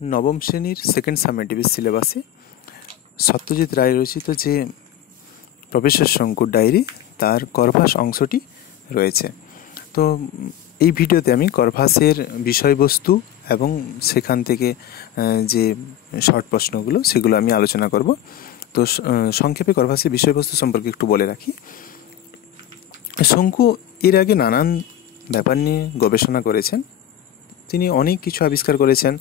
নবম শ্রেণীর second summative সিলেবাসে সত্যজিৎ রায় রচিত যে প্রফেসর শঙ্কুর ডায়েরি তার করভাস অংশটি রয়েছে। তো এই ভিডিওতে আমি করভাসের বিষয়বস্তু এবং সেখান থেকে যে শর্ট প্রশ্নগুলো সেগুলো আমি আলোচনা করব। তো সংক্ষেপে করভাসের বিষয়বস্তু সম্পর্কে একটু বলে রাখি। শঙ্কু এর আগে নানান ব্যাপার নিয়ে গবেষণা করেছেন, তিনি অনেক কিছু আবিষ্কার করেছেন।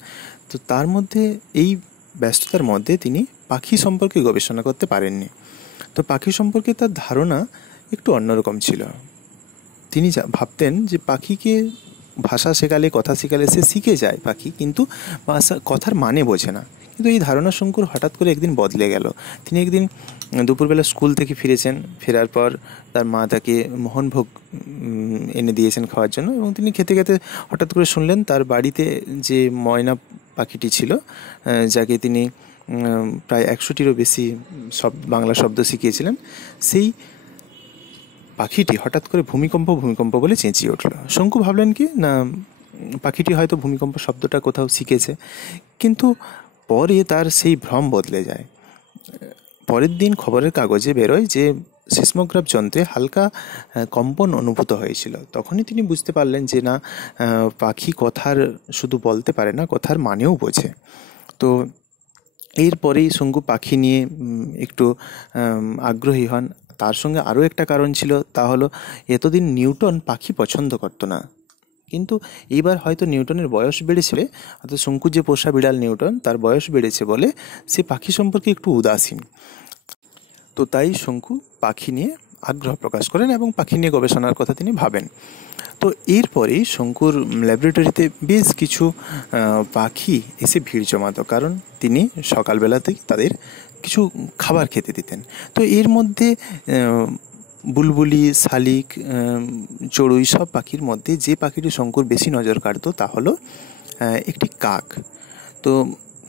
তো তার মধ্যে এই ব্যস্ততার মধ্যে তিনি পাখি সম্পর্কে গবেষণা করতে পারেননি। তো পাখি সম্পর্কে তার ধারণা একটু অন্যরকম ছিল। তিনি ভাবতেন যে পাখিকে ভাষা শেখালে, কথা শেখালে সে শিখে যায় পাখি, কিন্তু কথার মানে বোঝে না। কিন্তু এই ধারণা শঙ্কুর হঠাৎ করে একদিন বদলে গেল। তিনি একদিন দুপুরবেলা স্কুল থেকে ফিরেছেন, ফেরার পর তার মা তাকে মোহনভোগ এনে দিয়েছেন খাওয়ার জন্য, এবং তিনি খেতে খেতে হঠাৎ করে শুনলেন তার বাড়িতে যে ময়না পাখিটি ছিল, যাকে তিনি প্রায় 100টিরও বেশি বাংলা শব্দ শিখিয়েছিলেন, সেই পাখিটি হঠাৎ করে ভূমিকম্প ভূমিকম্প বলে চেঁচিয়ে উঠল। শঙ্কু ভাবলেন কি না, পাখিটি হয়তো ভূমিকম্প শব্দটা কোথাও শিখেছে, কিন্তু পরে তার সেই ভ্রম বদলে যায়। পরের দিন খবরের কাগজে বেরোয় যে সিসমোগ্রাফ যন্ত্রে হালকা কম্পন অনুভূত হয়েছিল। তখনই তিনি বুঝতে পারলেন যে না, পাখি কথার শুধু বলতে পারে না, কথার মানেও বোঝে। তো এরপরেই শঙ্কু পাখি নিয়ে একটু আগ্রহী হন। তার সঙ্গে আরও একটা কারণ ছিল, তা হলো এতদিন নিউটন পাখি পছন্দ করতো না, কিন্তু এইবার হয়তো নিউটনের বয়স বেড়েছে, অর্থাৎ শঙ্কুর যে পোষা বিড়াল নিউটন, তার বয়স বেড়েছে বলে সে পাখি সম্পর্কে একটু উদাসীন। তো তাই শঙ্কু পাখি নিয়ে আগ্রহ প্রকাশ করেন এবং পাখি নিয়ে গবেষণার কথা তিনি ভাবেন। তো এরপরেই শঙ্কুর ল্যাবরেটরিতে বেশ কিছু পাখি এসে ভিড় জমাতো, কারণ তিনি সকালবেলাতেই তাদের কিছু খাবার খেতে দিতেন। তো এর মধ্যে বুলবুলি, শালিক, চড়ুই সব পাখির মধ্যে যে পাখিটি শঙ্কুর বেশি নজর কাড়ত তা হলো একটি কাক। তো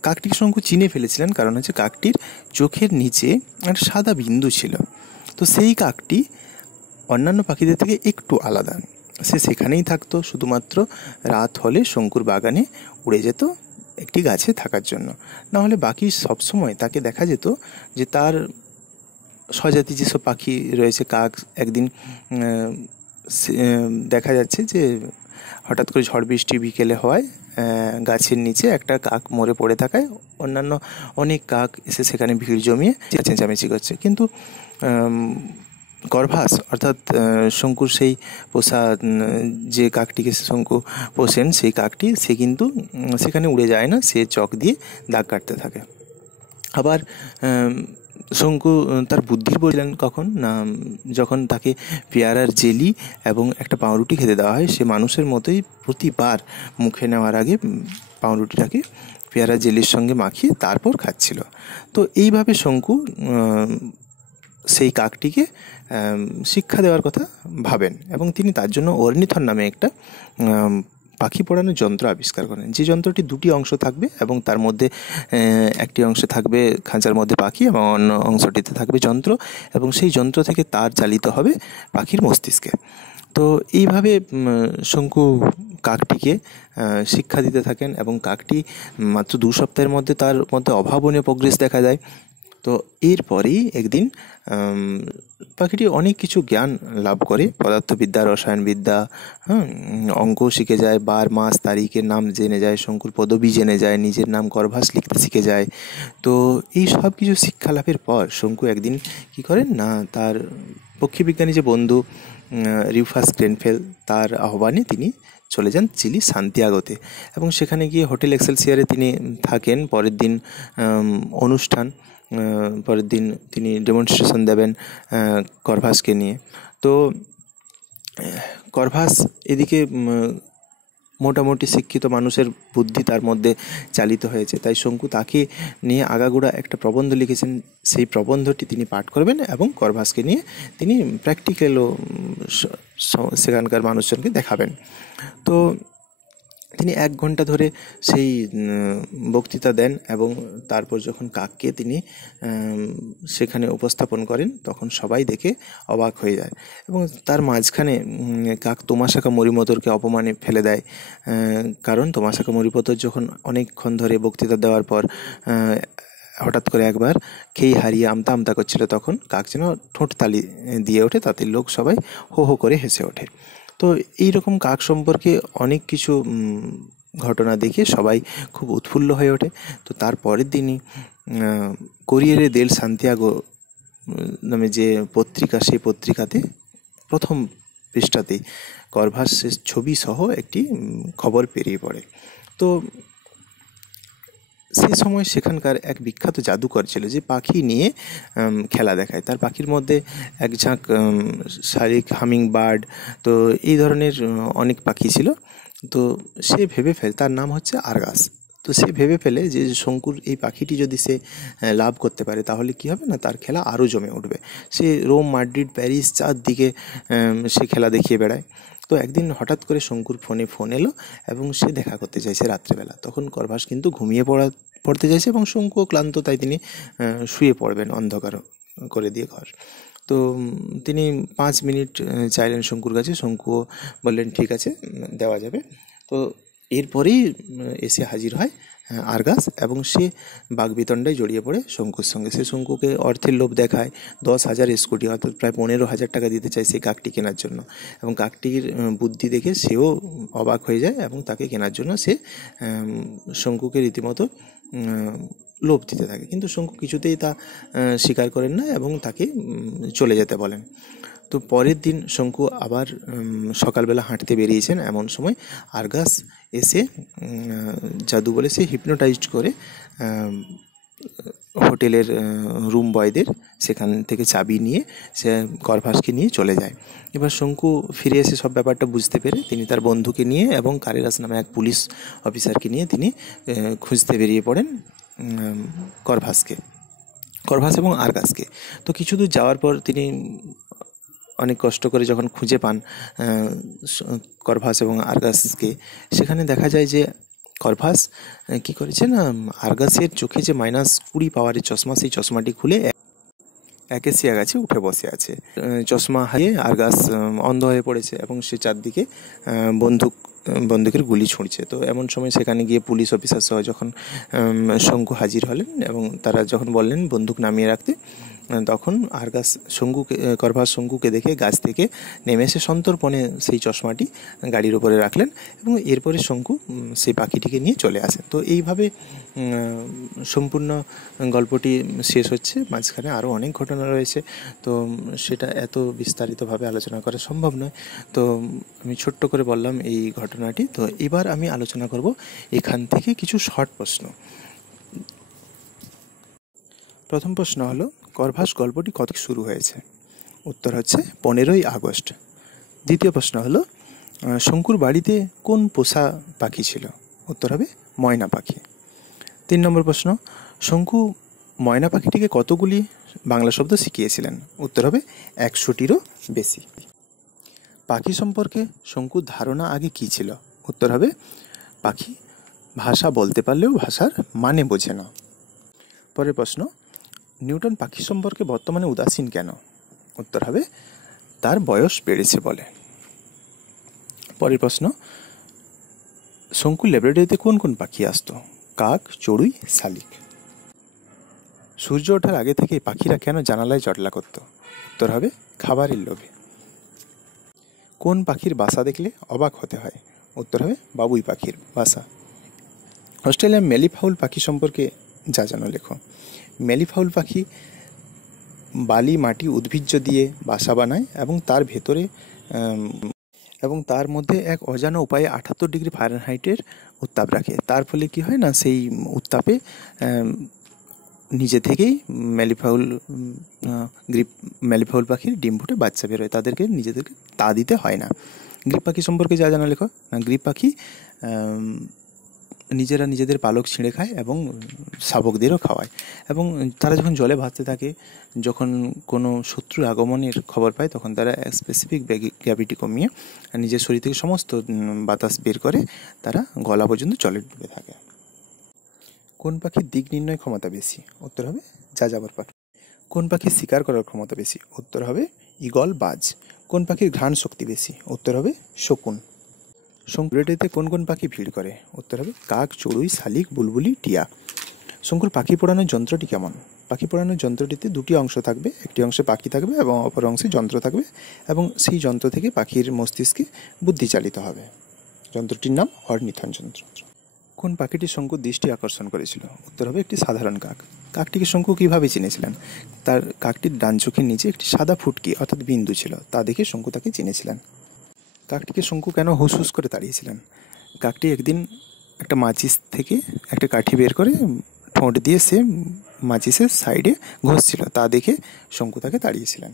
কাকটিকে শঙ্কু চিনে ফেলেছিলেন, কারণ হচ্ছে কাকটির চোখের নিচে একটা সাদা বিন্দু ছিল। তো সেই কাকটি অন্যান্য পাখিদের থেকে একটু আলাদা। সে সেখানেই থাকতো, শুধুমাত্র রাত হলে শঙ্কুর বাগানে উড়ে যেত একটি গাছে থাকার জন্য। না হলে বাকি সবসময় তাকে দেখা যেত যে তার স্বজাতি যেসব পাখি রয়েছে, কাক, একদিন দেখা যাচ্ছে যে হঠাৎ করে ঝড় বৃষ্টি বিকেলে হওয়ায় গাছের নিচে একটা কাক মরে পড়ে থাকায় অন্যান্য অনেক কাক এসে সেখানে ভিড় জমিয়ে চেঁচামেচি করছে। কিন্তু করভাস অর্থাৎ শঙ্কুর সেই পোষা যে কাকটিকে শঙ্কু পোষেন, সেই কাকটি সে কিন্তু সেখানে উড়ে যায় না, সে চক দিয়ে দাগ কাটতে থাকে। আবার শঙ্কু তার বুদ্ধির বললেন কখন না, যখন তাকে পেয়ারার জেলি এবং একটা পাউরুটি খেতে দেওয়া হয়, সে মানুষের মতোই প্রতিবার মুখে নেওয়ার আগে পাউরুটিটাকে পেয়ারা জেলির সঙ্গে মাখিয়ে তারপর খাচ্ছিল। তো এইভাবে শঙ্কু সেই কাকটিকে শিক্ষা দেওয়ার কথা ভাবেন, এবং তিনি তার জন্য অর্নিথন নামে একটা পাখি পড়ানোর যন্ত্র আবিষ্কার করেন। যে যন্ত্রটি দুটি অংশ থাকবে, এবং তার মধ্যে একটি অংশে থাকবে খাঁচার মধ্যে পাখি এবং অন্য অংশটিতে থাকবে যন্ত্র, এবং সেই যন্ত্র থেকে তার চালিত হবে পাখির মস্তিষ্কে। তো এইভাবে শঙ্কু কাকটিকে শিক্ষা দিতে থাকেন, এবং কাকটি মাত্র 2 সপ্তাহের মধ্যে তার মধ্যে অভাবনীয় প্রোগ্রেস দেখা যায়। তো এরপরেই একদিন পাখিটি অনেক কিছু জ্ঞান লাভ করে, পদার্থবিদ্যা, রসায়নবিদ্যা, অঙ্ক শিখে যায়, বার, মাস, তারিখের নাম জেনে যায়, শঙ্কুর পদবী জেনে যায়, নিজের নাম করভাস লিখতে শিখে যায়। তো এই সব কিছু শিক্ষা লাভের পর শঙ্কু একদিন কী করেন না, তার পক্ষীবিজ্ঞানী যে বন্ধু রিউফাস গ্রেনফেল, তার আহ্বানে তিনি চলে যান চিলি সান্তিয়াগোতে, এবং সেখানে গিয়ে হোটেল এক্সেলসিয়ারে তিনি থাকেন। পরের দিন অনুষ্ঠান, পরের দিন তিনি ডেমনস্ট্রেশন দেবেন করভাসকে নিয়ে। তো করভাস এদিকে মোটামুটি শিক্ষিত মানুষের বুদ্ধি তার মধ্যে চালিত হয়েছে, তাই শঙ্কু তাকে নিয়ে আগাগোড়া একটা প্রবন্ধ লিখেছেন। সেই প্রবন্ধটি তিনি পাঠ করবেন এবং করভাসকে নিয়ে তিনি প্র্যাকটিক্যালও সেখানকার মানুষজনকে দেখাবেন। তো তিনি 1 ঘন্টা ধরে সেই বক্তৃতা দেন এবং তারপর যখন কাককে তিনি সেখানে উপস্থাপন করেন তখন সবাই দেখে অবাক হয়ে যায় এবং তার মাঝখানে কাক তোমাশাকা মরিমতরকে অপমানে ফেলে দেয়। কারণ তোমাশাকা মরিমতর যখন অনেকক্ষণ ধরে বক্তৃতা দেওয়ার পর হঠাৎ করে একবার খেই হারিয়ে আমতা আমতা করছিল, তখন কাক যেন ঠোঁট তালি দিয়ে ওঠে, তাতে লোক সবাই হো হো করে হেসে ওঠে। তো এইরকম কাক সম্পর্কে অনেক কিছু ঘটনা দেখে সবাই খুব উৎফুল্ল হয়ে ওঠে। তো তার পরের দিনই কোরিয়েরে দেল সান্তিয়াগো নামে যে পত্রিকা, সেই পত্রিকাতে প্রথম পৃষ্ঠাতেই কর্ভাসের ছবি সহ একটি খবর বেরিয়ে পড়ে। তো সে সময় সেখানকার এক বিখ্যাত জাদুকর ছিল যে পাখি নিয়ে খেলা দেখায়। তার পাখির মধ্যে এক ঝাঁক শালিক, হামিং বার্ড, তো এই ধরনের অনেক পাখি ছিল। তো সে ভেবে ফেলে, তার নাম হচ্ছে আরগাস। তো সে ভেবে ফেলে যে শঙ্কুর এই পাখিটি যদি সে লাভ করতে পারে তাহলে কী হবে না, তার খেলা আরও জমে উঠবে। সে রোম, মাদ্রিদ, প্যারিস চারদিকে সে খেলা দেখিয়ে বেড়ায়। তো একদিন হঠাৎ করে শঙ্কুর ফোনে ফোন এলো এবং সে দেখা করতে চাইছে রাত্রেবেলা। তখন কর্ভাস কিন্তু ঘুমিয়ে পড়তে চাইছে এবং শঙ্কুও ক্লান্ত, তাই তিনি শুয়ে পড়বেন অন্ধকার করে দিয়ে ঘর। তো তিনি 5 মিনিট চাইলেন শঙ্কুর কাছে, শঙ্কুও বললেন ঠিক আছে, দেওয়া যাবে। তো এরপরেই এসে হাজির হয় আরগাস এবং সে বাগবিতণ্ডায় জড়িয়ে পড়ে শঙ্কুর সঙ্গে। সে শঙ্কুকে অর্থের লোভ দেখায়, 10,000 স্কুটি অর্থাৎ প্রায় 15,000 টাকা দিতে চায় সেই কাকটি কেনার জন্য, এবং কাকটির বুদ্ধি দেখে সেও অবাক হয়ে যায় এবং তাকে কেনার জন্য সে শঙ্কুকে রীতিমতো লোভ দিতে থাকে। কিন্তু শঙ্কু কিছুতেই তা স্বীকার করেন না এবং তাকে চলে যেতে বলেন। তো পরের দিন শঙ্কু আবার সকালবেলা হাঁটতে বেরিয়েছেন, এমন সময় আরগাস এসে জাদু বলে সে হিপনোটাইজড করে হোটেলের রুম বয়দের সেখান থেকে চাবি নিয়ে সে কর্ভাসকে নিয়ে চলে যায়। এবার শঙ্কু ফিরে এসে সব ব্যাপারটা বুঝতে পেরে তিনি তার বন্ধুকে নিয়ে এবং কারেরাস নামে এক পুলিশ অফিসারকে নিয়ে তিনি খুঁজতে বেরিয়ে পড়েন কর্ভাস এবং আরগাসকে। তো কিছু দূর যাওয়ার পর তিনি অনেক কষ্ট করে যখন খুঁজে পান কর্ভাস এবং আরগাসকে, সেখানে দেখা যায় যে কর্ভাস কী করেছে না, আরগাসের চোখে যে -20 পাওয়ারের চশমা, সেই চশমাটি খুলে অ্যাকেসিয়া গাছে উঠে বসে আছে। চশমা হারিয়ে আরগাস অন্ধ হয়ে পড়েছে এবং সে চারদিকে বন্দুকের গুলি ছুঁড়ছে। তো এমন সময় সেখানে গিয়ে পুলিশ অফিসার সহ যখন শঙ্কু হাজির হলেন এবং তারা যখন বললেন বন্দুক নামিয়ে রাখতে, তখন আরগাস কর্ভাস শঙ্কুকে দেখে গাছ থেকে নেমে এসে সন্তর্পণে সেই চশমাটি গাড়ির উপরে রাখলেন এবং এরপরে শঙ্কু সেই পাখিটিকে নিয়ে চলে আসেন। তো এইভাবে সম্পূর্ণ গল্পটি শেষ হচ্ছে। মাঝখানে আরও অনেক ঘটনা রয়েছে, তো সেটা এত বিস্তারিতভাবে আলোচনা করা সম্ভব নয়। তো আমি ছোট্ট করে বললাম এই ঘটনাটি। তো এবার আমি আলোচনা করব এখান থেকে কিছু শর্ট প্রশ্ন। প্রথম প্রশ্ন হলো, কর্ভাস গল্পটি কত শুরু হয়েছে? উত্তর হচ্ছে 15ই আগস্ট। দ্বিতীয় প্রশ্ন হলো, শঙ্কুর বাড়িতে কোন পোষা পাখি ছিল? উত্তর হবে ময়না পাখি। 3 নম্বর প্রশ্ন, শঙ্কু ময়না পাখিটিকে কতগুলি বাংলা শব্দ শিখিয়েছিলেন? উত্তর হবে 100টিরও বেশি। পাখি সম্পর্কে শঙ্কুর ধারণা আগে কী ছিল? উত্তর হবে পাখি ভাষা বলতে পারলেও ভাষার মানে বোঝে না। পরের প্রশ্ন, নিউটন পাখি সম্পর্কে বর্তমানে উদাসীন কেন? উত্তর হবে তার বয়স বেড়েছে বলে। পরের প্রশ্ন, শঙ্কুর ল্যাবরেটরিতে কোন কোন পাখি আসতো? কাক, চড়ুই, শালিক। সূর্য ওঠার আগে থেকে পাখিরা কেন জানালায় জটলা করত? উত্তর হবে খাবারের লোভে। কোন পাখির বাসা দেখলে অবাক হতে হয়? উত্তর হবে বাবুই পাখির বাসা। অস্ট্রেলিয়ার মেলিফাউল পাখি সম্পর্কে যা জানো লেখো। মেলিফাউল পাখি বালি, মাটি, উদ্ভিজ্জ দিয়ে বাসা বানায় এবং তার মধ্যে এক অজানা উপায়ে 78 ডিগ্রি ফারেনহাইটের উত্তাপ রাখে। তার ফলে কি হয় না, সেই উত্তাপে নিজে থেকেই মেলিফাউল পাখির ডিম ফুটে বাচ্চা বেরোয়, তাদেরকে নিজেদেরকে তা দিতে হয় না। গ্রিপ পাখি সম্পর্কে যা জানা লেখো। গ্রিপ পাখি নিজেরা নিজেদের পালক ছিঁড়ে খায় এবং শাবকদেরও খাওয়ায়। এবং তারা যখন জলে ভাসতে থাকে, যখন কোনো শত্রুর আগমনের খবর পায়, তখন তারা স্পেসিফিক গ্র্যাভিটি কমিয়ে নিজের শরীর থেকে সমস্ত বাতাস বের করে তারা গলা পর্যন্ত জলে ডুবে থাকে। কোন পাখির দিক নির্ণয় ক্ষমতা বেশি? উত্তর হবে যাযাবর পাখি। কোন পাখির শিকার করার ক্ষমতা বেশি? উত্তর হবে ঈগল, বাজ। কোন পাখির ঘ্রাণ শক্তি বেশি? উত্তর হবে শকুন। শঙ্কুরেটিতে কোন কোন পাখি ভিড় করে? উত্তর হবে কাক, চড়ুই, শালিক, বুলবুলি, টিয়া। শঙ্কুর পাখি পোড়ানোর যন্ত্রটি কেমন? পাখি পোড়ানোর যন্ত্রটিতে দুটি অংশ থাকবে, একটি অংশে পাখি থাকবে এবং অপর অংশে যন্ত্র থাকবে, এবং সেই যন্ত্র থেকে পাখির মস্তিষ্কে বুদ্ধি চালিত হবে। যন্ত্রটির নাম হর্নিথন যন্ত্র। কোন পাখিটি শঙ্কুর দৃষ্টি আকর্ষণ করেছিল? উত্তর হবে একটি সাধারণ কাক। কাকটিকে শঙ্কু কীভাবে চিনেছিলেন? তার কাকটির ডান চোখের নিচে একটি সাদা ফুটকি অর্থাৎ বিন্দু ছিল, তা দেখে শঙ্কু তাকে চিনেছিলেন। কাকটিকে শঙ্কু কেন হুস হুস করে তাড়িয়েছিলেন? কাকটি একদিন একটা মাচিস থেকে একটা কাঠি বের করে ঠোঁট দিয়ে সে মাচিসের সাইডে ঘষছিল, তা দেখে শঙ্কু তাকে তাড়িয়েছিলেন।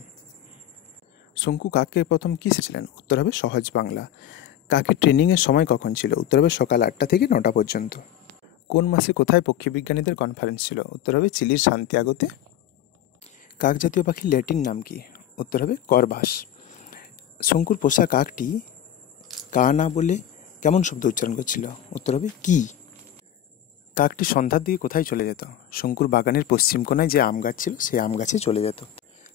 শঙ্কু কাককে প্রথম কী শিখেছিলেন? উত্তর হবে সহজ বাংলা। কাকের ট্রেনিংয়ের সময় কখন ছিল? উত্তর হবে সকাল 8টা থেকে 9টা পর্যন্ত। কোন মাসে কোথায় পক্ষীবিজ্ঞানীদের কনফারেন্স ছিল? উত্তর হবে চিলির সান্তিয়াগোতে। কাক জাতীয় পাখির ল্যাটিন নাম কি? উত্তর হবে করভাস। শঙ্কুর পোষা কাকটি কা না বলে কেমন শব্দ উচ্চারণ করছিল? উত্তর হবে কি। কাকটি সন্ধ্যার দিকে কোথায় চলে যেত? শঙ্কুর বাগানের পশ্চিম কোণায় যে আম গাছ ছিল সেই আম গাছে চলে যেত।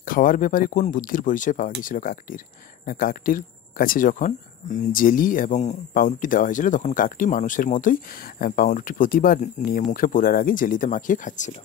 খাওয়ার ব্যাপারে কোন বুদ্ধির পরিচয় পাওয়া গিয়েছিল কাকটির? না, কাকটির কাছে যখন জেলি এবং পাউরুটি দেওয়া হয়েছিল, তখন কাকটি মানুষের মতোই পাউরুটি প্রতিবার নিয়ে মুখে পোড়ার আগে জেলিতে মাখিয়ে খাচ্ছিল।